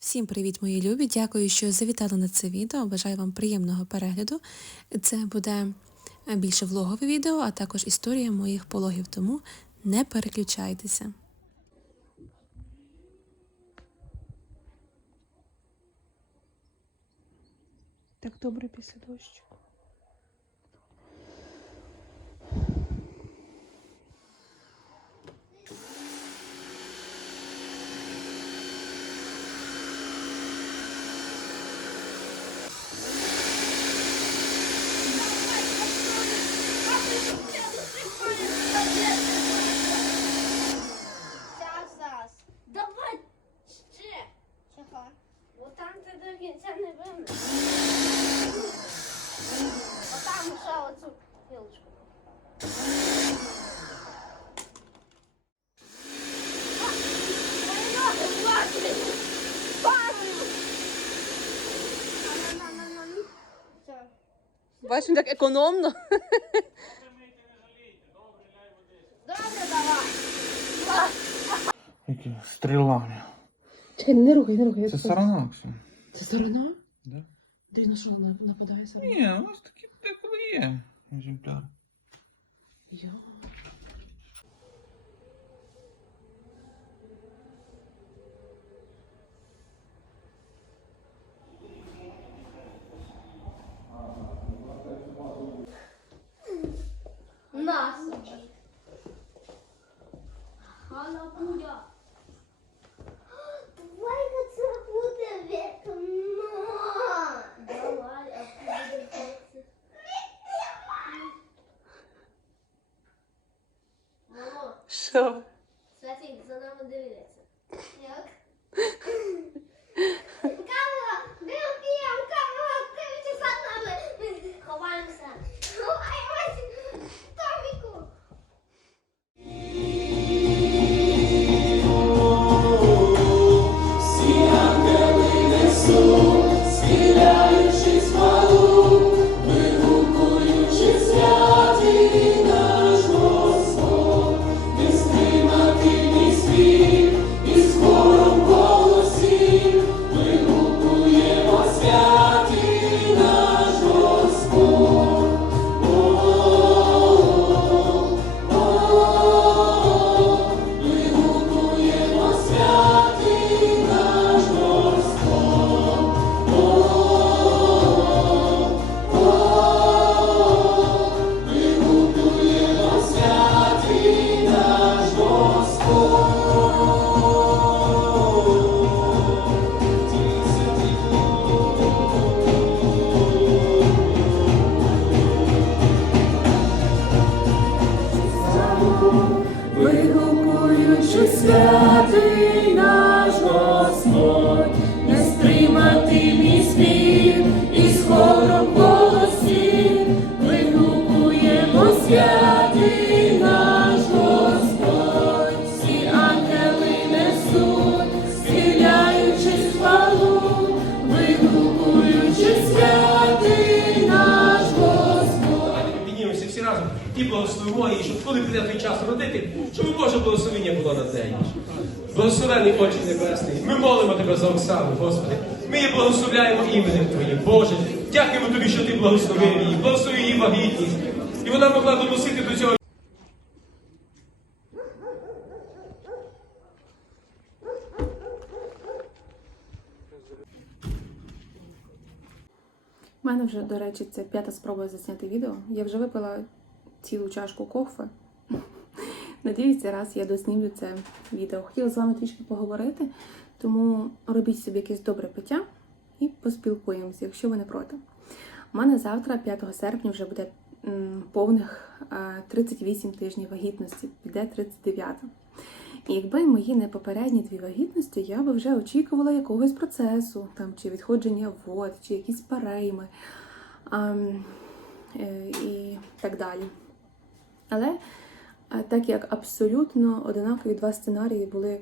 Всім привіт, мої любі! Дякую, що завітали на це відео. Бажаю вам приємного перегляду. Це буде е, більше влогове відео, а також історія моїх пологів, тому не переключайтеся. Так добре після дощику. Зараз, зараз. Давай ще. Чого? Бо там ти до кінця не вимиш. Отам ще оцю гілочку. Мої ноги влазять. Падаю. На-на-на-на-на. Все. Бачимо, так економно. Добре, давай. Які стріла. Чекай, не рухай, не рухай. Це саранакса. Це сторона? Да? Де на що нападає саме? Ні, у нас такі деколи є екземпляри. Я. Нас. so разом і благословимо її, щоб коли прийде той час родити, щоб Боже благословення було над нею. Благословений Отче Небесний, ми молимо Тебе за Оксану, Господи. Ми її благословляємо іменем Твоїм. Боже, дякуємо Тобі, що Ти благословив її, благослови її вагітність. І вона могла доносити до цього. У мене вже, до речі, це п'ята спроба засняти відео. Я вже випила цілу чашку кофе. Надіюсь, раз я доснімлю це відео. Хотіла з вами трішки поговорити, тому робіть собі якесь добре пиття і поспілкуємося, якщо ви не проти. У мене завтра, 5 серпня, вже буде повних е, 38 тижнів вагітності, піде 39. І якби мої не попередні дві вагітності, я би вже очікувала якогось процесу, там, чи відходження вод, чи якісь перейми а, е, і так далі. Але так як абсолютно одинакові два сценарії були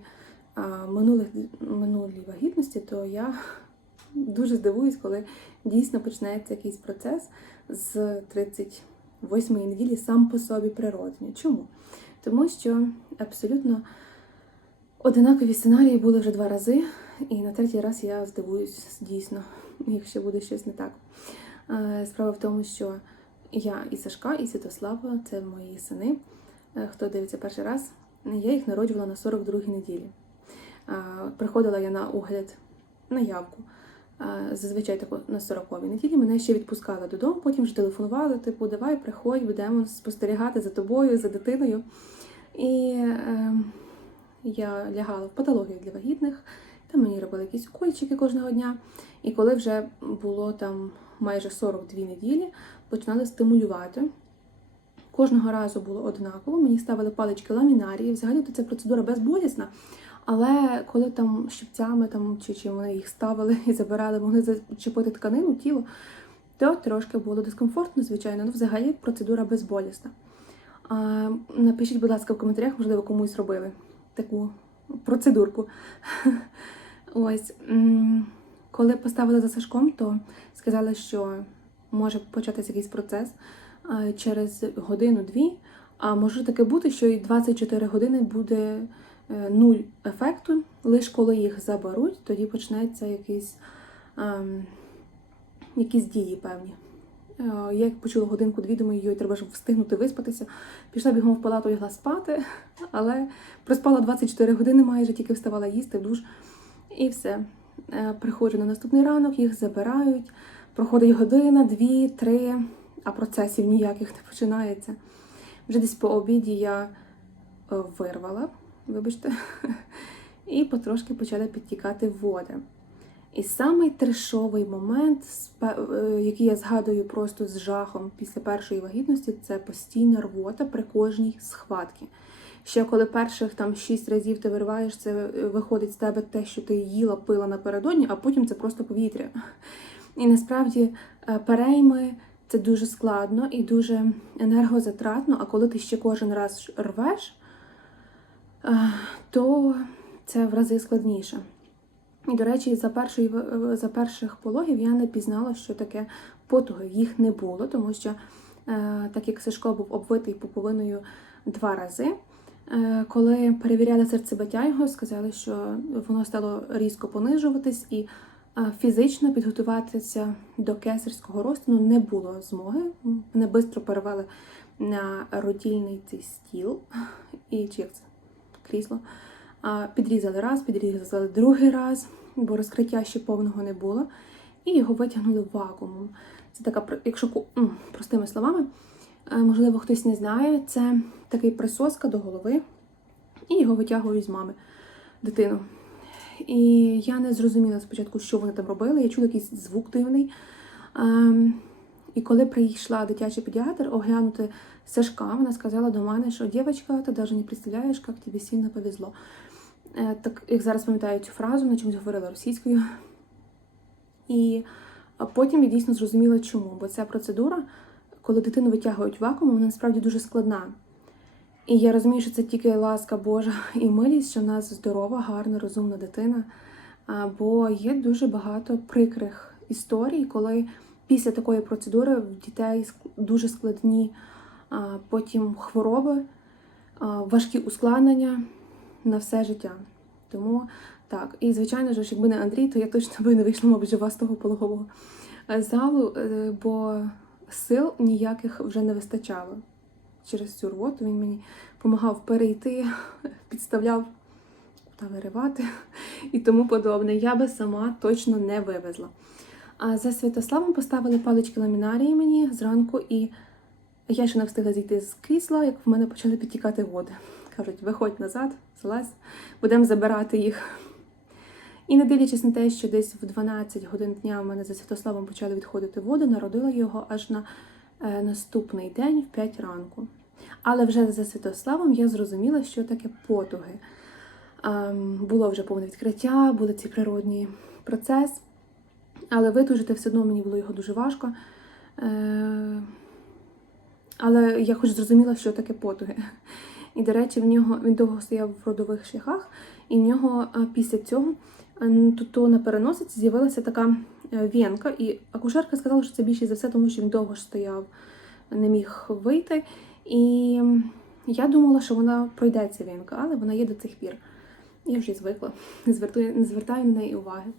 минулих, минулій вагітності, то я дуже здивуюсь, коли дійсно почнеться якийсь процес з 38-ї неділі сам по собі природньо. Чому? Тому що абсолютно одинакові сценарії були вже два рази. І на третій раз я здивуюсь дійсно, якщо буде щось не так. Справа в тому, що я і Сашка, і Святослава це мої сини. Е, Хто дивиться перший раз, я їх народжувала на 42-й неділі. Е, Приходила я на огляд на явку. Е, Зазвичай тако на 40-й неділі мене ще відпускали додому, потім вже телефонували, типу, давай, приходь, будемо спостерігати за тобою, за дитиною. І е, я лягала в патологію для вагітних, там мені робили якісь укольчики кожного дня. І коли вже було там майже 42 неділі, починали стимулювати. Кожного разу було однаково. Мені ставили палички ламінарії. Взагалі то ця процедура безболісна. Але коли там щипцями там, чи чим вони їх ставили і забирали, могли зачепити тканину, тіло, то трошки було дискомфортно, звичайно. Ну, взагалі процедура безболісна. А, напишіть, будь ласка, в коментарях, можливо, комусь робили таку процедурку. Ось. Коли поставили за Сашком, то сказали, що може початися якийсь процес через годину-дві. А може таке бути, що і 24 години буде е, нуль ефекту. Лише коли їх заберуть, тоді почнеться якийсь, ем, якісь дії певні. Е, Я як почула годинку-дві, думаю, йой, треба ж встигнути виспатися. Пішла бігом в палату лягла спати, але проспала 24 години майже, тільки вставала їсти в душ. І все. Е, Приходжу на наступний ранок, їх забирають. Проходить година, дві, три, а процесів ніяких не починається. Вже десь по обіді я е, вирвала, вибачте, і потрошки почали підтікати води. І самий трешовий момент, е, який я згадую просто з жахом після першої вагітності, це постійна рвота при кожній схватці. Ще коли перших там шість разів ти вириваєш, це е, виходить з тебе те, що ти їла, пила напередодні, а потім це просто повітря. І насправді е, перейми це дуже складно і дуже енергозатратно, а коли ти ще кожен раз рвеш, е, то це в рази складніше. І, до речі, за, першої, за перших пологів я не пізнала, що таке потуги. Їх не було, тому що, е, так як Сашко був обвитий пуповиною два рази, е, коли перевіряли серцебиття його, сказали, що воно стало різко понижуватись і е, фізично підготуватися до кесарського розтину не було змоги. Мене швидко перевели на родільний цей стіл, і чи як це крісло. Підрізали раз, підрізали другий раз, бо розкриття ще повного не було. І його витягнули вакуумом. Це така, якщо простими словами, е, можливо, хтось не знає, це такий присоска до голови, і його витягують з мами дитину. І я не зрозуміла спочатку, що вони там робили. Я чула якийсь звук дивний. Ем, і коли прийшла дитячий педіатр оглянути Сашка, вона сказала до мене, що дівчинка, ти навіть не представляєш, як тобі сильно повезло. Е, Так як зараз пам'ятаю цю фразу, на чомусь говорила російською. І потім я дійсно зрозуміла, чому. Бо ця процедура, коли дитину витягують вакуумом, вона насправді дуже складна. І я розумію, що це тільки ласка Божа і милість, що в нас здорова, гарна, розумна дитина. Бо є дуже багато прикрих історій, коли після такої процедури в дітей дуже складні потім хвороби, важкі ускладнення на все життя. Тому так, і звичайно ж, якби не Андрій, то я точно би не вийшла, мабуть, жива з того пологового е, залу, е, бо сил ніяких вже не вистачало. Через цю рвоту він мені допомагав перейти, підставляв та виривати і тому подобне. Я би сама точно не вивезла. А за Святославом поставили палички ламінарії мені зранку, і я ще не встигла зійти з крісла, як в мене почали підтікати води. Кажуть, виходь назад, залазь, будемо забирати їх. І не дивлячись на те, що десь в 12 годин дня в мене за Святославом почали відходити води, народила його аж на е, наступний день в 5 ранку. Але вже за Святославом я зрозуміла, що таке потуги. Ем, було вже повне відкриття, були ці природні процес. Але видужити все одно мені було його дуже важко. Е, але я хоч зрозуміла, що таке потуги. І, до речі, в нього він довго стояв в родових шляхах, і в нього після цього тут то на переносиці з'явилася така е. І акушерка сказала, що це більше за все, тому що він довго ж стояв, не міг вийти. І я думала, що вона пройде ця венка, але вона є до цих пір. Я вже звикла, не звертаю, не звертаю на неї уваги.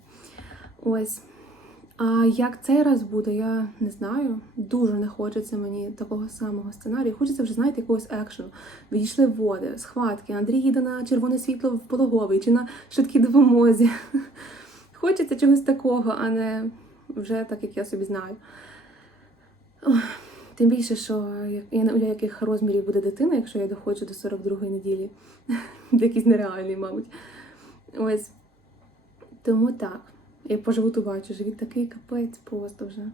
Ось. А як цей раз буде, я не знаю. Дуже не хочеться мені такого самого сценарію. Хочеться вже, знаєте, якогось екшену. Відійшли води, схватки. Андрій їде на червоне світло в пологовий чи на швидкій допомозі. Хочеться чогось такого, а не вже так, як я собі знаю. Тим більше, що я я не уявляю, яких розмірів буде дитина, якщо я доходжу до 42-ї неділі. Якийсь нереальний, мабуть. Ось. Тому так. Я по животу бачу, живіт такий капець просто вже.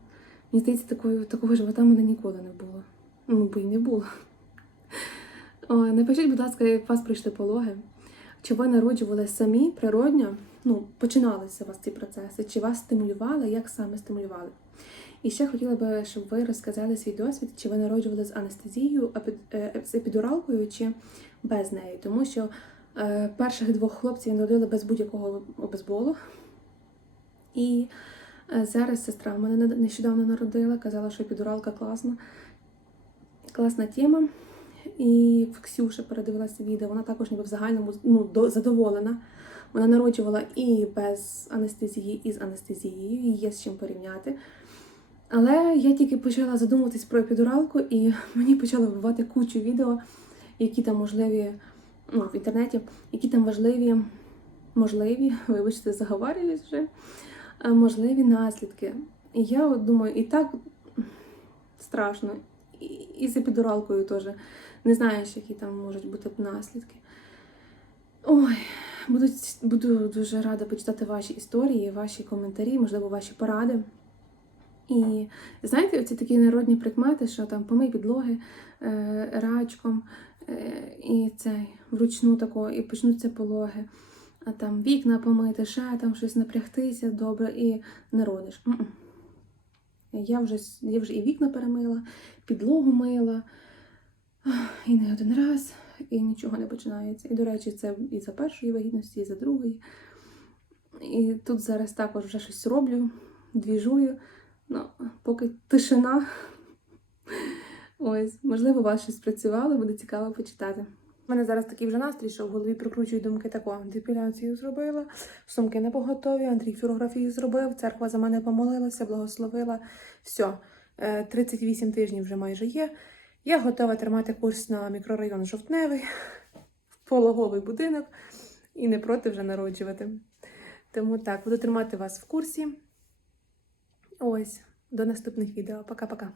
Мені здається, такої, такого живота мене ніколи не було. Ну, бо й не було. О, напишіть, будь ласка, як вас прийшли пологи. Чи ви народжували самі природньо? Ну, починалися у вас ці процеси? Чи вас стимулювали? Як саме стимулювали? І ще хотіла би, щоб ви розказали свій досвід, чи ви народжували з анестезією, е, з епідуралкою, чи без неї. Тому що е, перших двох хлопців народили без будь-якого обезболу. І е, зараз сестра в мене нещодавно народила, казала, що епідуралка класна. Класна тема. І Ксюша передивилася відео, вона також ніби в загальному ну, задоволена. Вона народжувала і без анестезії, і з анестезією, і є з чим порівняти. Але я тільки почала задумуватись про епідуралку, і мені почало вибивати кучу відео, які там можливі ну, в інтернеті, які там важливі, можливі, вибачте, заговарююсь вже, можливі наслідки. І я от думаю, і так страшно, і, і з епідуралкою теж. Не знаю, які там можуть бути наслідки. Ой, буду, буду дуже рада почитати ваші історії, ваші коментарі, можливо, ваші поради. І знаєте, оці такі народні прикмети, що там помий підлоги е, рачком е, і цей вручну тако, і почнуться пологи, а там вікна помити, ще там щось напрягтися добре і народиш. М-м. Я вже, я вже і вікна перемила, підлогу мила, і не один раз, і нічого не починається. І, до речі, це і за першої вагітності, і за другої. І тут зараз також вже щось роблю, двіжую. Ну, поки тишина. Ось, можливо, вас щось спрацювало, буде цікаво почитати. У мене зараз такий вже настрій, що в голові прокручують думки тако. Депіляцію зробила, сумки не поготові, Андрій флюорографію зробив, церква за мене помолилася, благословила. Все, е, 38 тижнів вже майже є. Я готова тримати курс на мікрорайон Жовтневий, в пологовий будинок і не проти вже народжувати. Тому так, буду тримати вас в курсі. Ось, до наступних відео. Пока-пока.